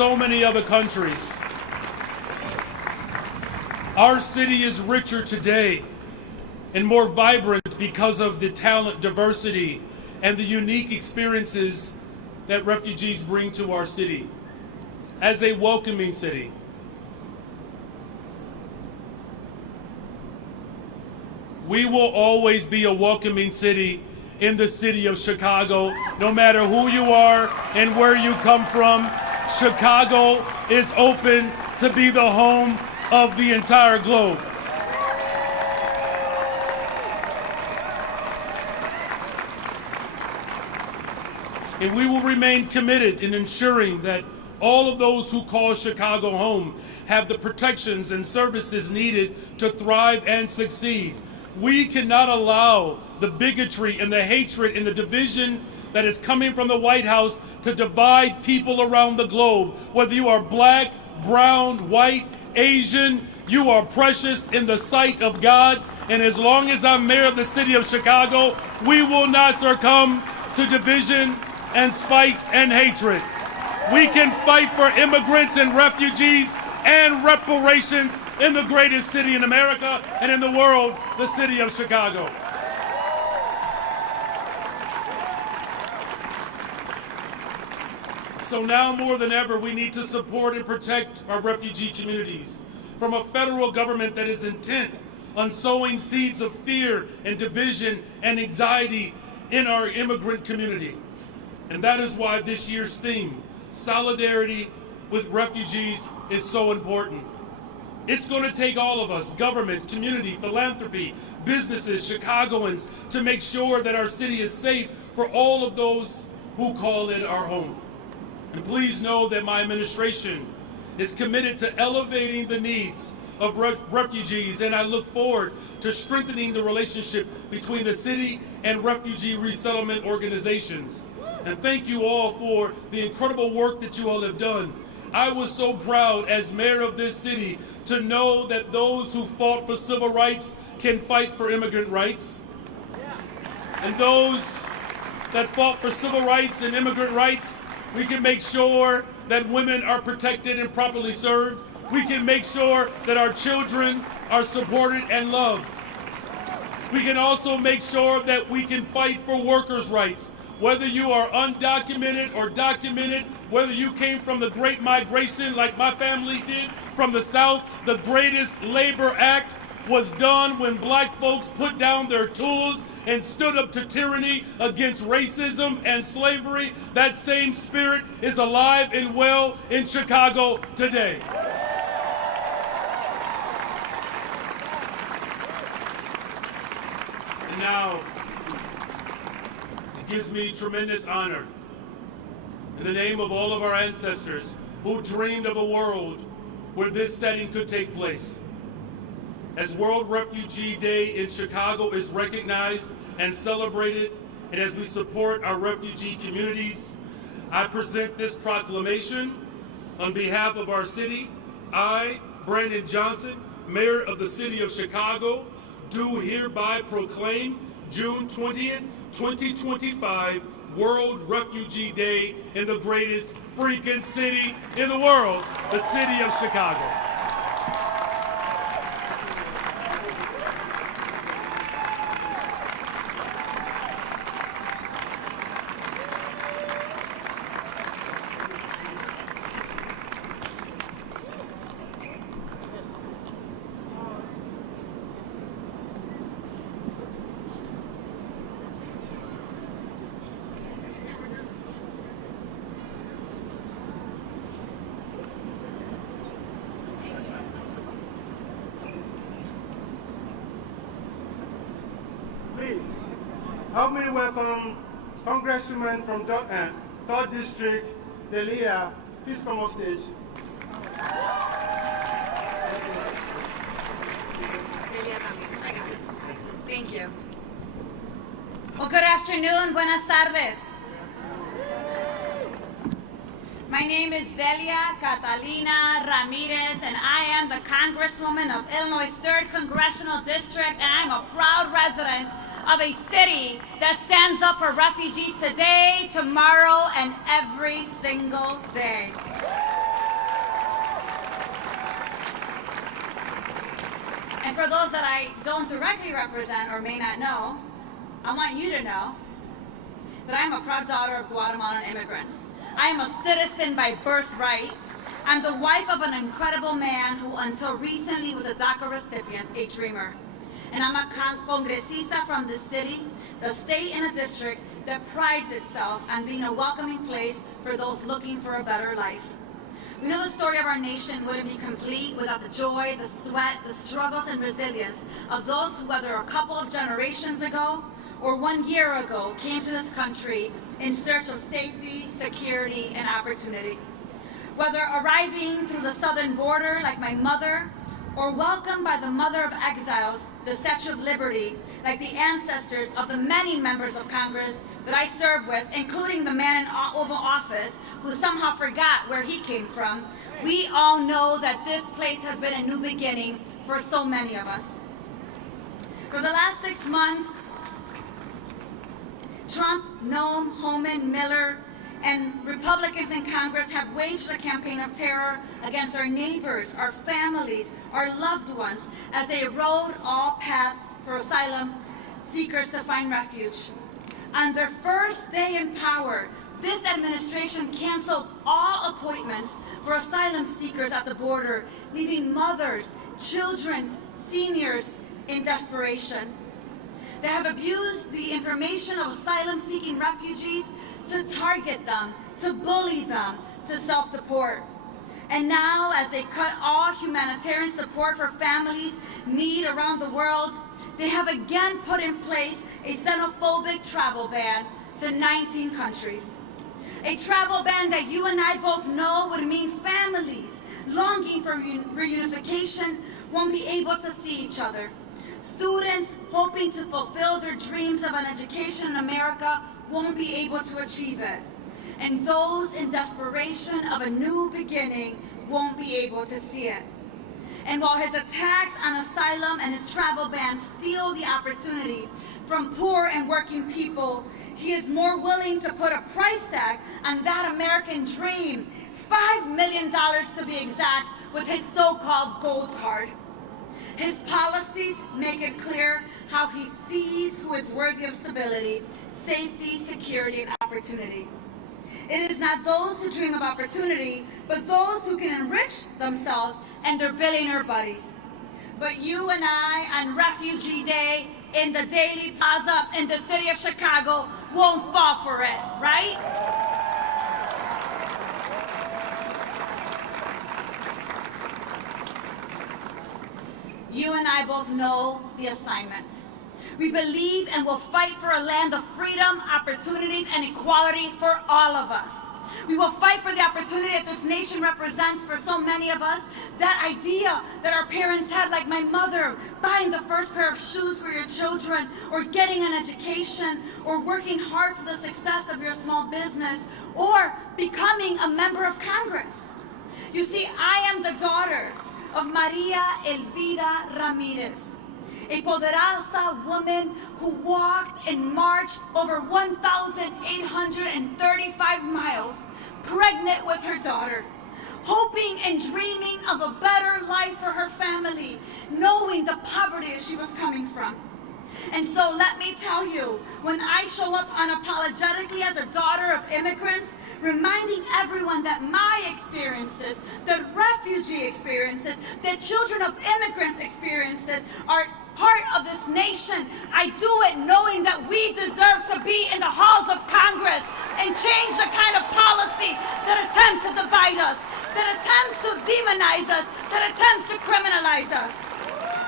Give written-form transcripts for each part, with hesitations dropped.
so many other countries. Our city is richer today and more vibrant because of the talent, diversity, and the unique experiences that refugees bring to our city. As a welcoming city, we will always be a welcoming city in the city of Chicago. No matter who you are and where you come from, Chicago is open to be the home of the entire globe. And we will remain committed in ensuring that all of those who call Chicago home have the protections and services needed to thrive and succeed. We cannot allow the bigotry and the hatred and the division that is coming from the White House to divide people around the globe. Whether you are black, brown, white, Asian, you are precious in the sight of God. And as long as I'm mayor of the city of Chicago, we will not succumb to division and spite and hatred. We can fight for immigrants and refugees and reparations in the greatest city in America and in the world, the city of Chicago. So now more than ever, we need to support and protect our refugee communities from a federal government that is intent on sowing seeds of fear and division and anxiety in our immigrant community. And that is why this year's theme, Solidarity with Refugees, is so important. It's going to take all of us, government, community, philanthropy, businesses, Chicagoans, to make sure that our city is safe for all of those who call it our home. And please know that my administration is committed to elevating the needs of refugees, and I look forward to strengthening the relationship between the city and refugee resettlement organizations. And thank you all for the incredible work that you all have done. I was so proud as mayor of this city to know that those who fought for civil rights can fight for immigrant rights. And those that fought for civil rights and immigrant rights, we can make sure that women are protected and properly served. We can make sure that our children are supported and loved. We can also make sure that we can fight for workers' rights. Whether you are undocumented or documented, whether you came from the Great Migration like my family did from the South, the greatest labor act was done when black folks put down their tools and stood up to tyranny against racism and slavery. That same spirit is alive and well in Chicago today. And now, it gives me tremendous honor in the name of all of our ancestors who dreamed of a world where this setting could take place. As World Refugee Day in Chicago is recognized and celebrated, and as we support our refugee communities, I present this proclamation on behalf of our city. I, Brandon Johnson, Mayor of the City of Chicago, do hereby proclaim June 20th, 2025, World Refugee Day in the greatest freaking city in the world, the city of Chicago. Please, help me welcome Congresswoman from 3rd District, Delia. Please come on stage. Delia Ramirez, I got it. Thank you. Well, good afternoon, buenas tardes. My name is Delia Catalina Ramirez, and I am the Congresswoman of Illinois' 3rd Congressional District, and I'm a proud resident of a city that stands up for refugees today, tomorrow, and every single day. for those that I don't directly represent or may not know, I want you to know that I am a proud daughter of Guatemalan immigrants. I am a citizen by birthright. I'm the wife of an incredible man who until recently was a DACA recipient, a dreamer. And I'm a congresista from the city, the state, and a district that prides itself on being a welcoming place for those looking for a better life. We know the story of our nation wouldn't be complete without the joy, the sweat, the struggles, and resilience of those who, whether a couple of generations ago or 1 year ago, came to this country in search of safety, security, and opportunity. Whether arriving through the southern border like my mother, or welcomed by the mother of exiles, the Statue of Liberty, like the ancestors of the many members of Congress that I serve with, including the man in Oval Office who somehow forgot where he came from, we all know that this place has been a new beginning for so many of us. For the last 6 months, Trump, Noem, Homan, Miller, and Republicans in Congress have waged a campaign of terror against our neighbors, our families, our loved ones, as they erode all paths for asylum seekers to find refuge. On their first day in power, this administration canceled all appointments for asylum seekers at the border, leaving mothers, children, seniors in desperation. They have abused the information of asylum-seeking refugees to target them, to bully them, to self-deport. And now, as they cut all humanitarian support for families in need around the world, they have again put in place a xenophobic travel ban to 19 countries. A travel ban that you and I both know would mean families longing for reunification won't be able to see each other. Students hoping to fulfill their dreams of an education in America won't be able to achieve it. And those in desperation of a new beginning won't be able to see it. And while his attacks on asylum and his travel ban steal the opportunity from poor and working people, he is more willing to put a price tag on that American dream, $5 million to be exact, with his so-called gold card. His policies make it clear how he sees who is worthy of stability, safety, security, and opportunity. It is not those who dream of opportunity, but those who can enrich themselves and their billionaire buddies. But you and I, on Refugee Day, in the Daily Plaza in the city of Chicago, won't fall for it, right? You and I both know the assignment. We believe and will fight for a land of freedom, opportunities, and equality for all of us. We will fight for the opportunity that this nation represents for so many of us. That idea that our parents had, like my mother, buying the first pair of shoes for your children, or getting an education, or working hard for the success of your small business, or becoming a member of Congress. You see, I am the daughter of Maria Elvira Ramirez, a poderosa woman who walked and marched over 1,835 miles, pregnant with her daughter, hoping and dreaming of a better life for her family, knowing the poverty she was coming from. And so let me tell you, when I show up unapologetically as a daughter of immigrants, reminding everyone that my experiences, the refugee experiences, the children of immigrants experiences are part of this nation, I do it knowing that we deserve to be in the halls of Congress and change the kind of policy that attempts to divide us, that attempts to demonize us, that attempts to criminalize us.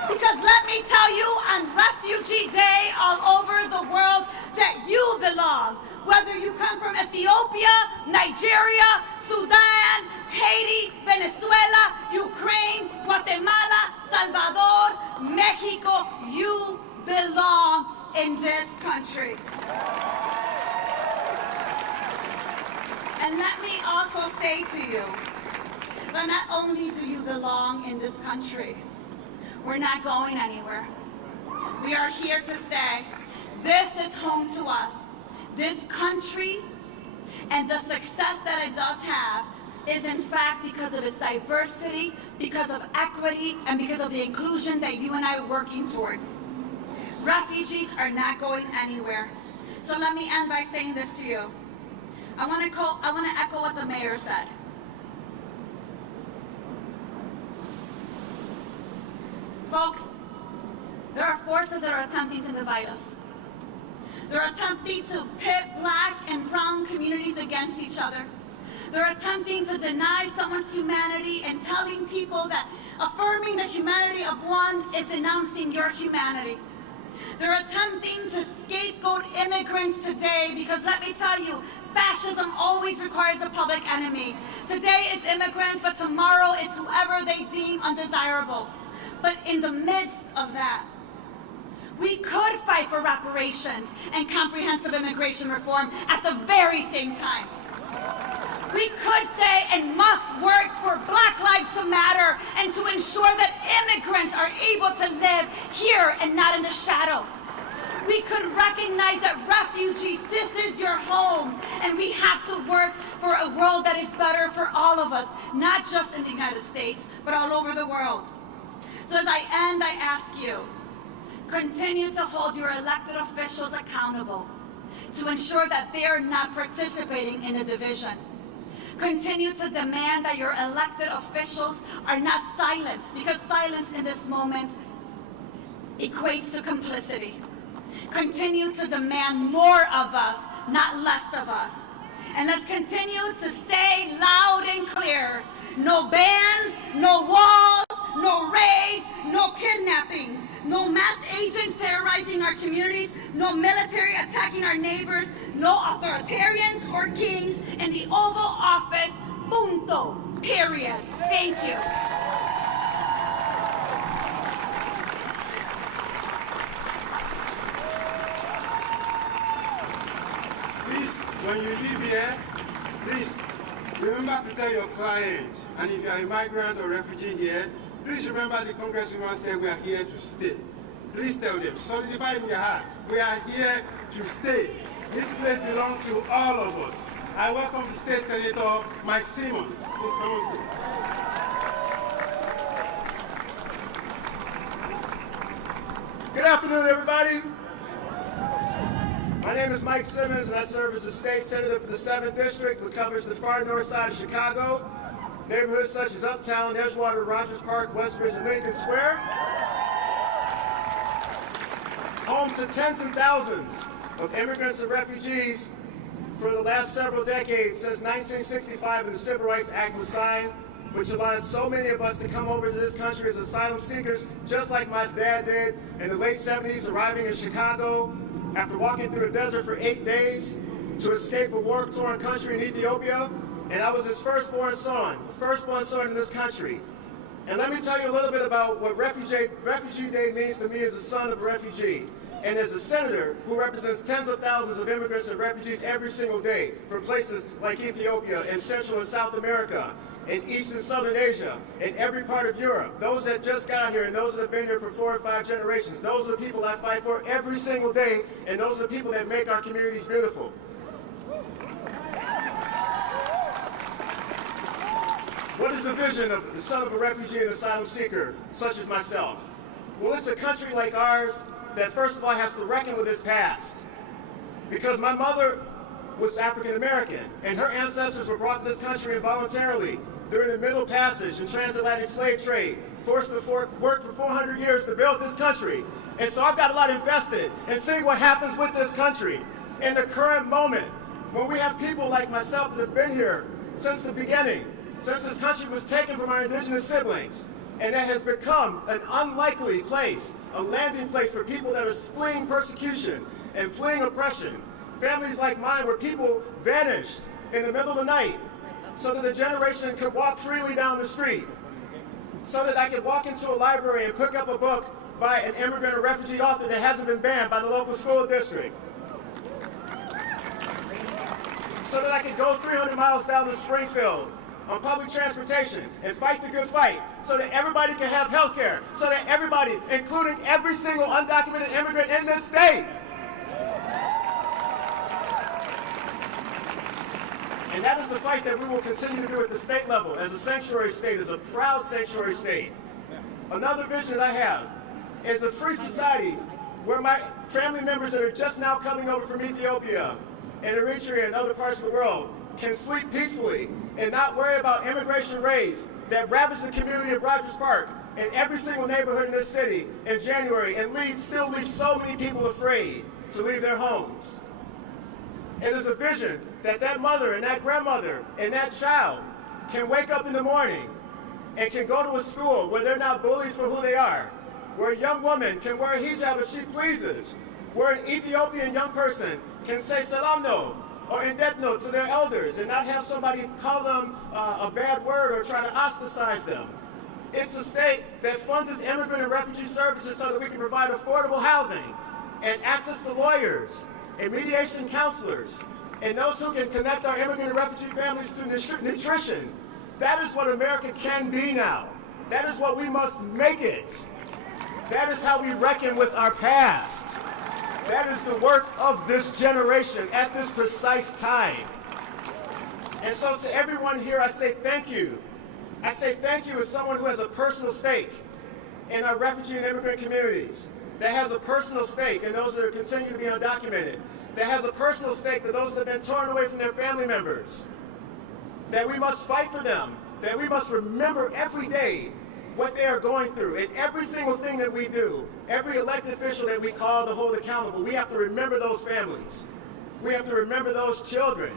Because let me tell you, on Refugee Day all over the world, that you belong. Whether you come from Ethiopia, Nigeria, Sudan, Haiti, Venezuela, Ukraine, Guatemala, Salvador, Mexico, you belong in this country. And let me also say to you that not only do you belong in this country, we're not going anywhere. We are here to stay. This is home to us. This country and the success that it does have is in fact because of its diversity, because of equity, and because of the inclusion that you and I are working towards. Refugees are not going anywhere. So let me end by saying this to you. I want to echo what the mayor said. Folks, there are forces that are attempting to divide us. They're attempting to pit black and brown communities against each other. They're attempting to deny someone's humanity and telling people that affirming the humanity of one is denouncing your humanity. They're attempting to scapegoat immigrants today because let me tell you, fascism always requires a public enemy. Today is immigrants, but tomorrow is whoever they deem undesirable. But in the midst of that, we could fight for reparations and comprehensive immigration reform at the very same time. We could say and must work for Black Lives to Matter and to ensure that immigrants are able to live here and not in the shadow. We could recognize that refugees, this is your home, and we have to work for a world that is better for all of us, not just in the United States, but all over the world. So as I end, I ask you, continue to hold your elected officials accountable to ensure that they are not participating in the division. Continue to demand that your elected officials are not silent, because silence in this moment equates to complicity. Continue to demand more of us, not less of us. And let's continue to say loud and clear, no bans, no walls, no raids, no kidnappings, no mass agents terrorizing our communities, no military attacking our neighbors, no authoritarians or kings in the Oval Office, punto, period. Thank you. Please, when you leave here, please remember to tell your client, and if you are a migrant or refugee here, please remember the Congresswoman said we are here to stay. Please tell them, solidify in your heart, we are here to stay. This place belongs to all of us. I welcome the State Senator Mike Simmons. Please come on. Good afternoon, everybody. My name is Mike Simmons, and I serve as the state senator for the 7th District, which covers the far north side of Chicago, neighborhoods such as Uptown, Edgewater, Rogers Park, Westridge, and Lincoln Square. Home to tens and thousands of immigrants and refugees for the last several decades, since 1965 when the Civil Rights Act was signed, which allowed so many of us to come over to this country as asylum seekers, just like my dad did in the late 70s, arriving in Chicago after walking through the desert for 8 days to escape a war-torn country in Ethiopia. And I was his firstborn son in this country. And let me tell you a little bit about what Refugee Day means to me as a son of a refugee. And as a senator who represents tens of thousands of immigrants and refugees every single day from places like Ethiopia and Central and South America, in East and Southern Asia, in every part of Europe, those that just got here and those that have been here for 4 or 5 generations, those are the people I fight for every single day, and those are the people that make our communities beautiful. What is the vision of the son of a refugee and asylum seeker, such as myself? Well, it's a country like ours that first of all has to reckon with its past. Because my mother was African American, and her ancestors were brought to this country involuntarily during the Middle Passage and transatlantic slave trade, forced to work for 400 years to build this country. And so I've got a lot invested in seeing what happens with this country in the current moment, when we have people like myself that have been here since the beginning, since this country was taken from our indigenous siblings, and that has become an unlikely place, a landing place for people that are fleeing persecution and fleeing oppression. Families like mine where people vanished in the middle of the night so that the generation could walk freely down the street, so that I could walk into a library and pick up a book by an immigrant or refugee author that hasn't been banned by the local school district, so that I could go 300 miles down to Springfield on public transportation and fight the good fight, so that everybody can have health care, so that everybody, including every single undocumented immigrant in this state. And And that is the fight that we will continue to do at the state level, as a sanctuary state, as a proud sanctuary state. Another vision that I have is a free society where my family members that are just now coming over from Ethiopia and Eritrea and other parts of the world can sleep peacefully and not worry about immigration raids that ravage the community of Rogers Park and every single neighborhood in this city in January and still leave so many people afraid to leave their homes. It is a vision that that mother and that grandmother and that child can wake up in the morning and can go to a school where they're not bullied for who they are, where a young woman can wear a hijab if she pleases, where an Ethiopian young person can say salamno or indetno to their elders and not have somebody call them a bad word or try to ostracize them. It's a state that funds its immigrant and refugee services so that we can provide affordable housing and access to lawyers and mediation counselors and those who can connect our immigrant and refugee families to nutrition. That is what America can be now. That is what we must make it. That is how we reckon with our past. That is the work of this generation at this precise time. And so to everyone here, I say thank you. I say thank you as someone who has a personal stake in our refugee and immigrant communities, that has a personal stake in those that are continuing to be undocumented, that has a personal stake to those that have been torn away from their family members, that we must fight for them, that we must remember every day what they are going through. And every single thing that we do, every elected official that we call to hold accountable, we have to remember those families. We have to remember those children.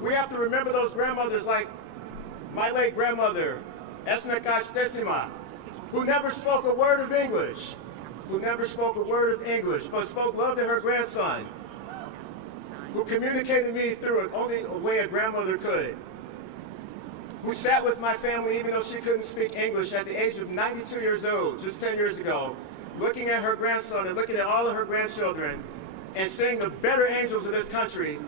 We have to remember those grandmothers like my late grandmother, Esnakash Tesima, who never spoke a word of English, but spoke love to her grandson, who communicated me through only a way a grandmother could, who sat with my family even though she couldn't speak English at the age of 92 years old, just 10 years ago, looking at her grandson and looking at all of her grandchildren and seeing the better angels of this country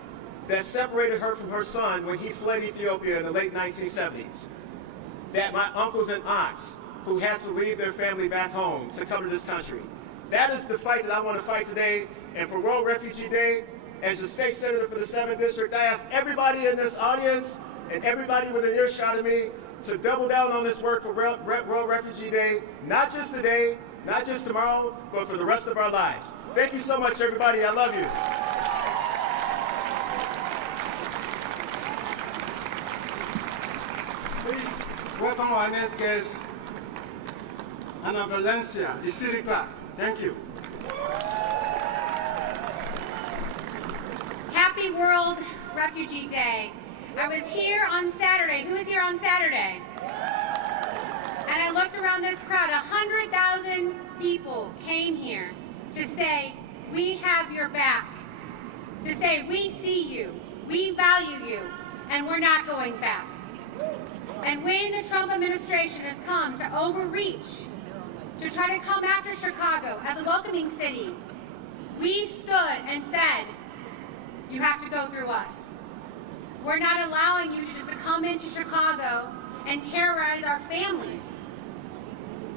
that separated her from her son when he fled Ethiopia in the late 1970s. That my uncles and aunts who had to leave their family back home to come to this country. That is the fight that I want to fight today. And for World Refugee Day, as the state senator for the 7th District, I ask everybody in this audience and everybody within earshot of me to double down on this work for World Refugee Day, not just today, not just tomorrow, but for the rest of our lives. Thank you so much, everybody. I love you. Please welcome our next guest, Ana Valencia, the city clerk. Thank you. Happy World Refugee Day. I was here on Saturday. Who was here on Saturday? And I looked around this crowd. 100,000 people came here to say, we have your back. To say, we see you, we value you, and we're not going back. And when the Trump administration has come to overreach, to try to come after Chicago as a welcoming city, we stood and said, you have to go through us. We're not allowing you to just come into Chicago and terrorize our families,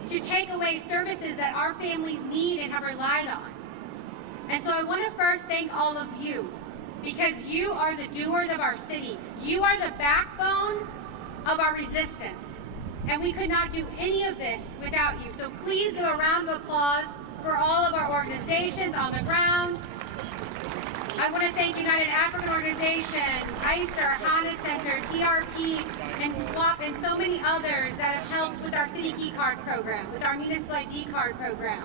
to take away services that our families need and have relied on. And so I want to first thank all of you, because you are the doers of our city. You are the backbone of our resistance. And we could not do any of this without you. So please do a round of applause for all of our organizations on the ground. I want to thank United African Organization, ICER, HANA Center, TRP, and SWAP, and so many others that have helped with our City Key Card program, with our Municipal ID Card program.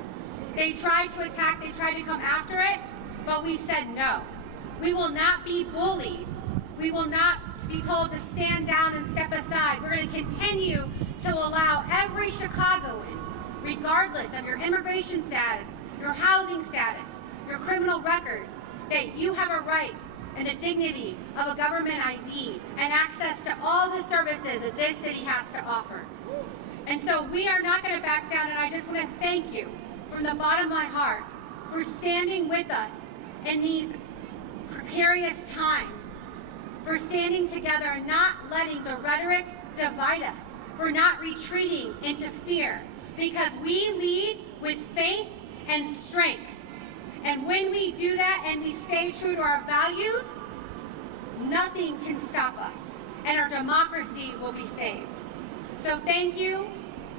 They tried to attack, they tried to come after it, but we said no. We will not be bullied. We will not be told to stand down and step aside. We're going to continue to allow every Chicagoan, regardless of your immigration status, your housing status, your criminal record, that you have a right and the dignity of a government ID and access to all the services that this city has to offer. And so we are not going to back down, and I just want to thank you from the bottom of my heart for standing with us in these precarious times, for standing together and not letting the rhetoric divide us, for not retreating into fear, because we lead with faith and strength. And when we do that and we stay true to our values, nothing can stop us. and our democracy will be saved. So thank you.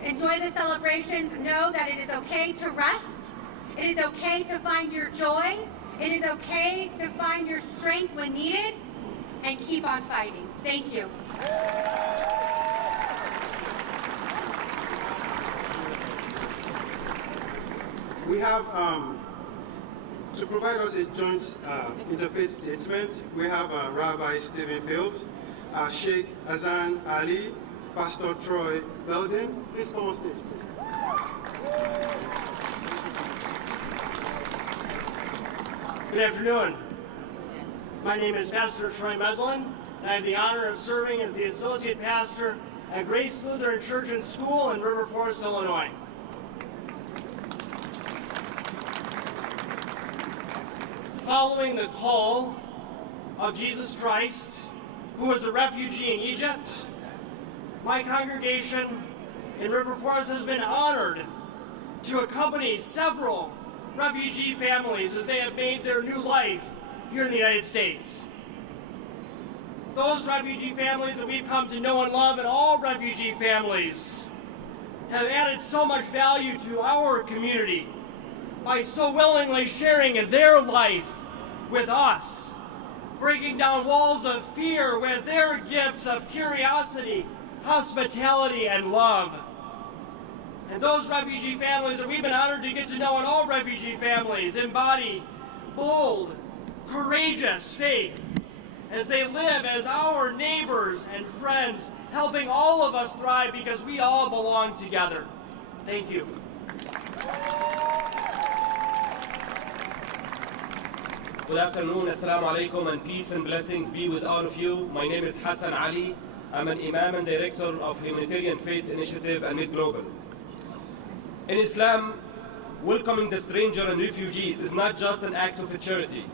Enjoy the celebrations. Know that it is okay to rest. It is okay to find your joy. It is okay to find your strength when needed, and keep on fighting. Thank you. We have, to provide us a joint interfaith statement, we have Rabbi Stephen Phillips, Sheikh Azan Ali, Pastor Troy Belden. Please come on stage, please. Good afternoon. My name is Pastor Troy Meslin, and I have the honor of serving as the Associate Pastor at Grace Lutheran Church and School in River Forest, Illinois. Following the call of Jesus Christ, who was a refugee in Egypt, my congregation in River Forest has been honored to accompany several refugee families as they have made their new life here in the United States. Those refugee families that we've come to know and love, and all refugee families, have added so much value to our community by so willingly sharing their life with us, breaking down walls of fear with their gifts of curiosity, hospitality, and love. And those refugee families that we've been honored to get to know, and all refugee families, embody bold, courageous faith as they live as our neighbors and friends, helping all of us thrive because we all belong together. Thank you. Good afternoon, Assalamu alaikum, and peace and blessings be with all of you. My name is Hassan Ali. I'm an Imam and Director of Humanitarian Faith Initiative and Mid Global. In Islam, welcoming the stranger and refugees is not just an act of charity,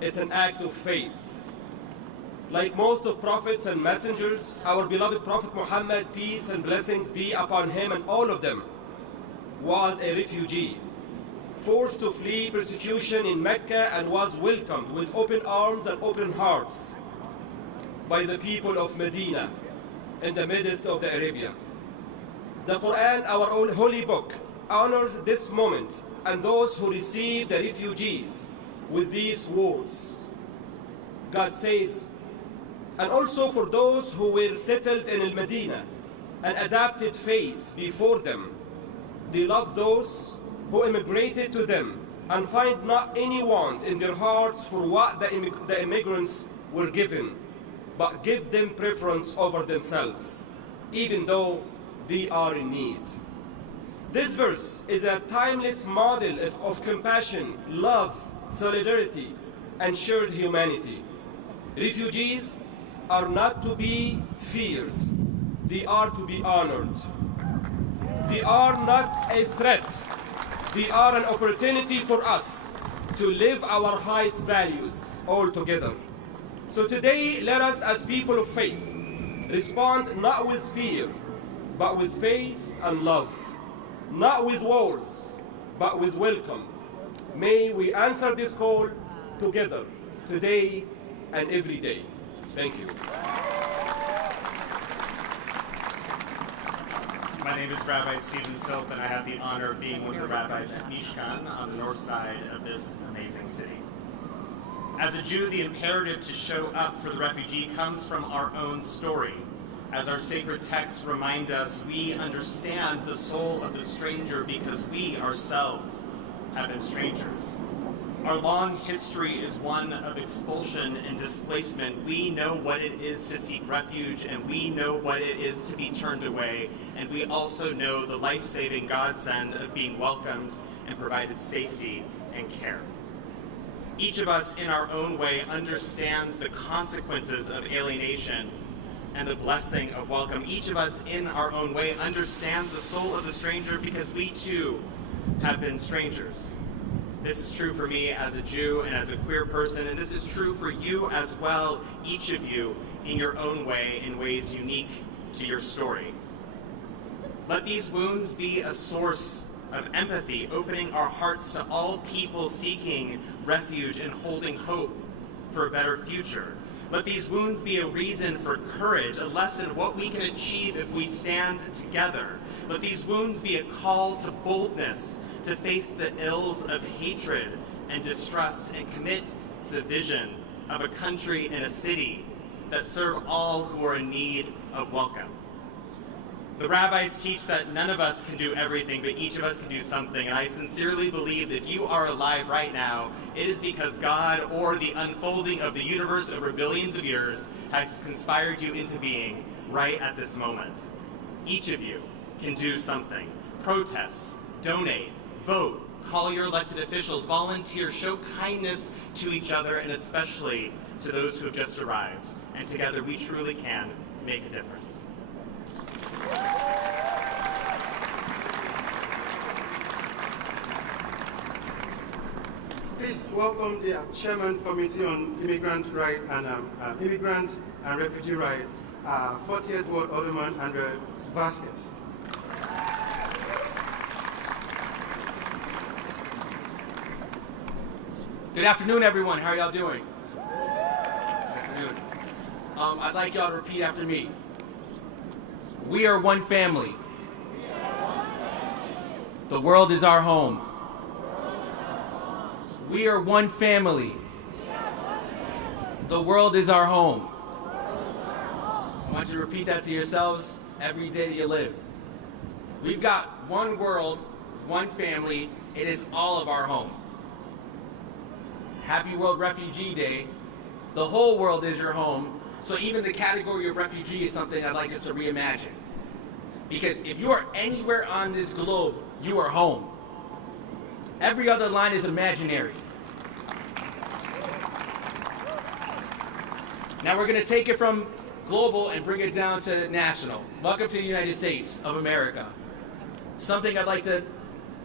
it's an act of faith. Like most of prophets and messengers, our beloved Prophet Muhammad, peace and blessings be upon him and all of them, was a refugee, forced to flee persecution in Mecca, and was welcomed with open arms and open hearts by the people of Medina in the midst of the Arabia. The Quran, our own holy book, honors this moment and those who receive the refugees with these words. God says, and also for those who were settled in Medina and adopted faith before them, they love those who immigrated to them and find not any want in their hearts for what the immigrants were given, but give them preference over themselves, even though they are in need. This verse is a timeless model of compassion, love, solidarity, and shared humanity. Refugees are not to be feared, they are to be honored. They are not a threat, they are an opportunity for us to live our highest values all together. So today, let us as people of faith respond not with fear, but with faith and love. Not with walls, but with welcome. May we answer this call together, today and every day. Thank you. My name is Rabbi Stephen Philp, and I have the honor of being one of the rabbis at Mishkan on the north side of this amazing city. As a Jew, the imperative to show up for the refugee comes from our own story. As our sacred texts remind us, we understand the soul of the stranger because we ourselves have been strangers. Our long history is one of expulsion and displacement. We know what it is to seek refuge, and we know what it is to be turned away, and we also know the life-saving godsend of being welcomed and provided safety and care. Each of us in our own way understands the consequences of alienation and the blessing of welcome. Each of us in our own way understands the soul of the stranger because we too have been strangers. This is true for me as a Jew and as a queer person, and this is true for you as well, each of you in your own way, in ways unique to your story. Let these wounds be a source of empathy, opening our hearts to all people seeking refuge and holding hope for a better future. Let these wounds be a reason for courage, a lesson of what we can achieve if we stand together. Let these wounds be a call to boldness, to face the ills of hatred and distrust and commit to the vision of a country and a city that serve all who are in need of welcome. The rabbis teach that none of us can do everything, but each of us can do something. And I sincerely believe that if you are alive right now, it is because God or the unfolding of the universe over billions of years has conspired you into being right at this moment. Each of you can do something. Protest, donate, vote, call your elected officials, volunteer, show kindness to each other, and especially to those who have just arrived. And together we truly can make a difference. Please welcome the Chairman Committee on Immigrant Right and Immigrant and Refugee Right, 40th Ward Alderman Andre Vasquez. Good afternoon, everyone. How are y'all doing? Good afternoon. I'd like y'all to repeat after me. We are one family. The world is our home. We are one family. The world is our home. I want you to repeat that to yourselves every day that you live. We've got one world, one family. It is all of our home. Happy World Refugee Day. The whole world is your home. So even the category of refugee is something I'd like us to reimagine. Because if you are anywhere on this globe, you are home. Every other line is imaginary. Now we're going to take it from global and bring it down to national. Welcome to the United States of America. Something I'd like to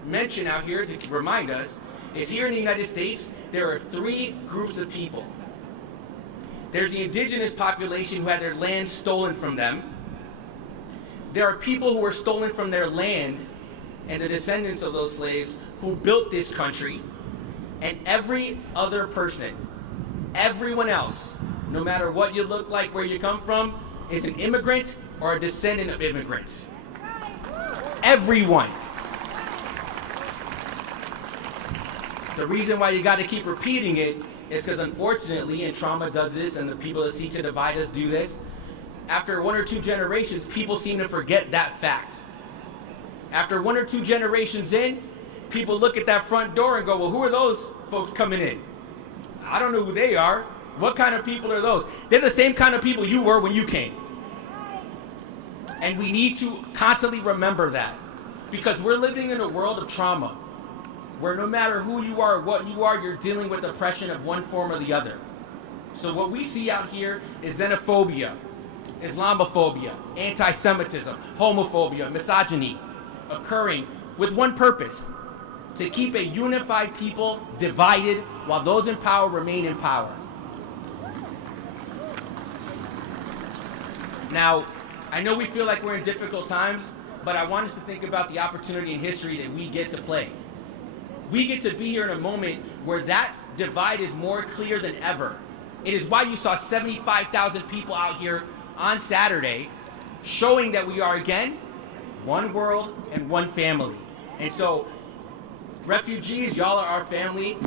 mention out here to remind us is here in the United States, there are three groups of people. There's the indigenous population who had their land stolen from them. There are people who were stolen from their land and the descendants of those slaves who built this country. And every other person, everyone else, no matter what you look like, where you come from, is an immigrant or a descendant of immigrants. Everyone. The reason why you got to keep repeating it is because unfortunately, and trauma does this, and the people that seek to divide us do this, after one or two generations, people seem to forget that fact. After one or two generations in, people look at that front door and go, well, who are those folks coming in? I don't know who they are. What kind of people are those? They're the same kind of people you were when you came. And we need to constantly remember that, because we're living in a world of trauma, where no matter who you are or what you are, you're dealing with oppression of one form or the other. So what we see out here is xenophobia, Islamophobia, anti-Semitism, homophobia, misogyny, occurring with one purpose: to keep a unified people divided while those in power remain in power. Now, I know we feel like we're in difficult times, but I want us to think about the opportunity in history that we get to play. We get to be here in a moment where that divide is more clear than ever. It is why you saw 75,000 people out here on Saturday, showing that we are, again, one world and one family. And so, refugees, y'all are our family.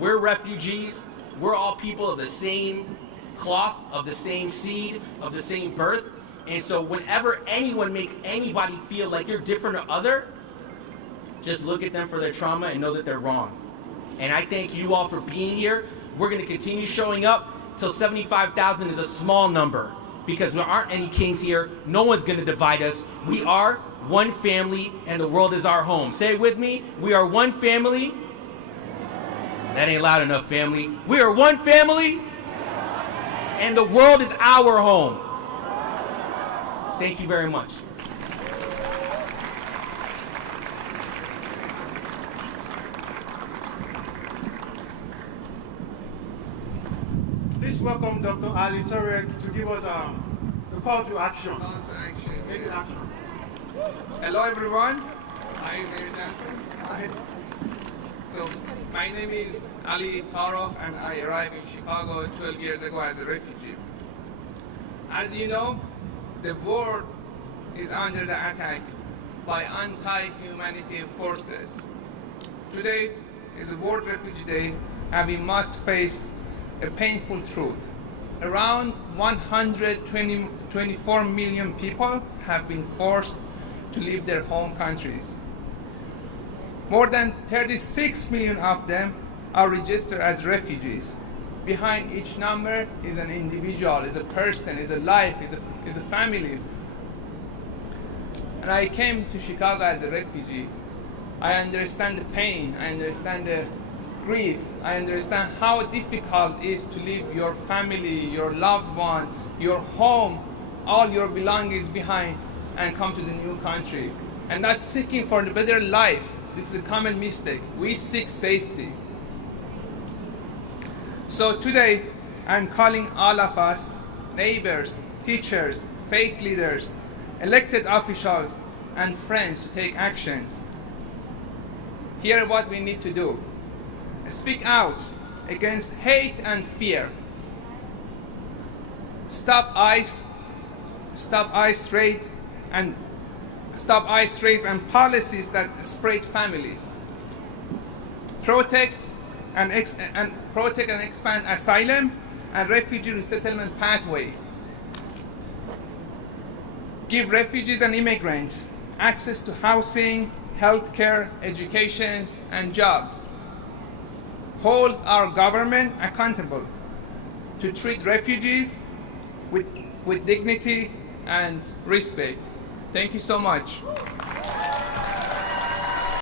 We're refugees. We're all people of the same cloth, of the same seed, of the same birth. And so whenever anyone makes anybody feel like you're different or other, just look at them for their trauma and know that they're wrong. And I thank you all for being here. We're going to continue showing up till 75,000 is a small number, because there aren't any kings here. No one's going to divide us. We are one family, and the world is our home. Say it with me. We are one family. That ain't loud enough, family. We are one family, and the world is our home. Thank you very much. Please welcome Dr. Ali Torek to give us a call to action. Take action. Hello everyone. Hi, Mary Johnson. Hi. So my name is Ali Tarof, and I arrived in Chicago 12 years ago as a refugee. As you know, the world is under the attack by anti-humanitarian forces. Today is World Refugee Day, and we must face a painful truth. Around 124 million people have been forced to leave their home countries. More than 36 million of them are registered as refugees. Behind each number is an individual, is a person, is a life, is a family. And I came to Chicago as a refugee. I understand the pain, I understand the grief, I understand how difficult it is to leave your family, your loved one, your home, all your belongings behind and come to the new country. And not seeking for a better life. This is a common mistake. We seek safety. So today, I'm calling all of us, neighbors, teachers, faith leaders, elected officials, and friends to take actions. Here what we need to do. Speak out against hate and fear. Stop ICE raids and policies that separate families. Protect and expand asylum and refugee resettlement pathway. Give refugees and immigrants access to housing, healthcare, education, and jobs. Hold our government accountable to treat refugees with dignity and respect. Thank you so much.